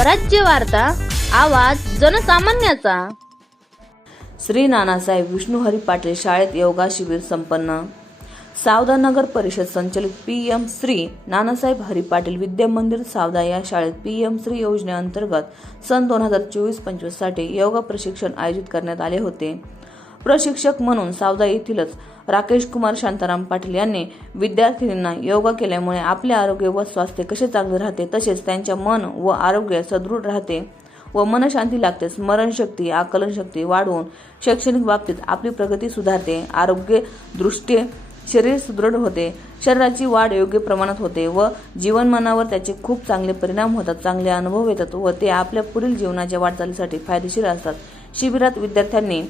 स्वराज्य वार्ता आवाज जनसामान्याचा. श्री नानासाहेब विष्णुहरी पाटील शाळेत योगा शिबिर संपन्न. सावदा नगर परिषद संचलित पी एम श्री नानासाहेब हरी पाटील विद्या मंदिर सावदा या शाळेत पी एम श्री योजनेअंतर्गत सन दोन हजार चोवीस पंचवीससाठी योगा प्रशिक्षण आयोजित करण्यात आले होते. प्रशिक्षक म्हणून सावदा येथीलच राकेश कुमार शांताराम पाटील यांनी विद्यार्थिनींना योगा केल्यामुळे आपले आरोग्य व स्वास्थ्य कसे चांगले राहते तसेच त्यांच्या मन व आरोग्य सदृढ राहते व मनशांती लागते. स्मरणशक्ती आकलनशक्ती वाढवून शैक्षणिक बाबतीत आपली प्रगती सुधारते. आरोग्य दृष्टी शरीर सुदृढ होते. शरीराची वाढ योग्य प्रमाणात होते व जीवनमानावर त्याचे खूप चांगले परिणाम होतात. चांगले अनुभव येतात व ते आपल्या पुढील जीवनाच्या वाटचालीसाठी फायदेशीर असतात. शिबिरात विद्यार्थ्यांनी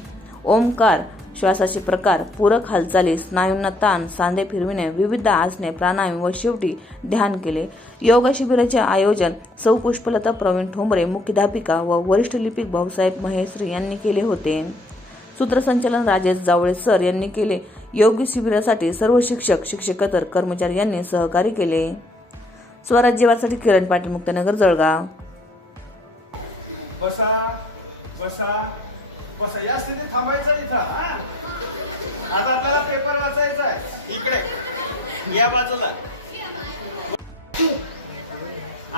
ओमकार श्वासाचे प्रकार पूरक हालचाली स्नायूंना ताण सांधे फिरविणे विविध आसने प्राणायाम व शेवटी ध्यान केले. योग शिबिराचे आयोजन सौ पुष्पलता प्रवीण ठोंबरे मुख्याध्यापिका व वरिष्ठ लिपिक भाऊसाहेब महेश्री यांनी केले होते. सूत्रसंचालन राजेश जावळे सर यांनी केले. योग्य शिबिरासाठी सर्व शिक्षक शिक्षकेतर कर्मचारी यांनी सहकार्य केले. स्वराज्यवासाठी किरण पाटील मुक्तनगर जळगाव. या बाजूला.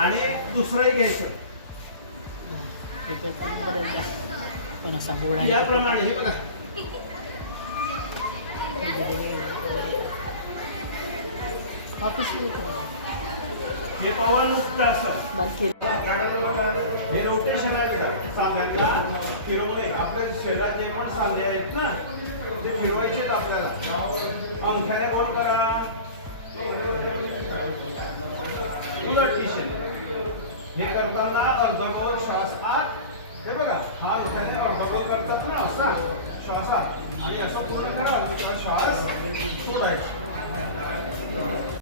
आणि दुसरंही घ्यायचं. याप्रमाणे हे बघा. हे पवनमुक्त असं. हे रोटेशन आहे का सांध्यांना फिरवणे. आपल्या शरीरात जे पण सांधे आहेत ना ते फिरवायचे आपल्याला. अंगठ्याने गोल करा. हे करताना अर्धगोल श्वास आत हे बघा.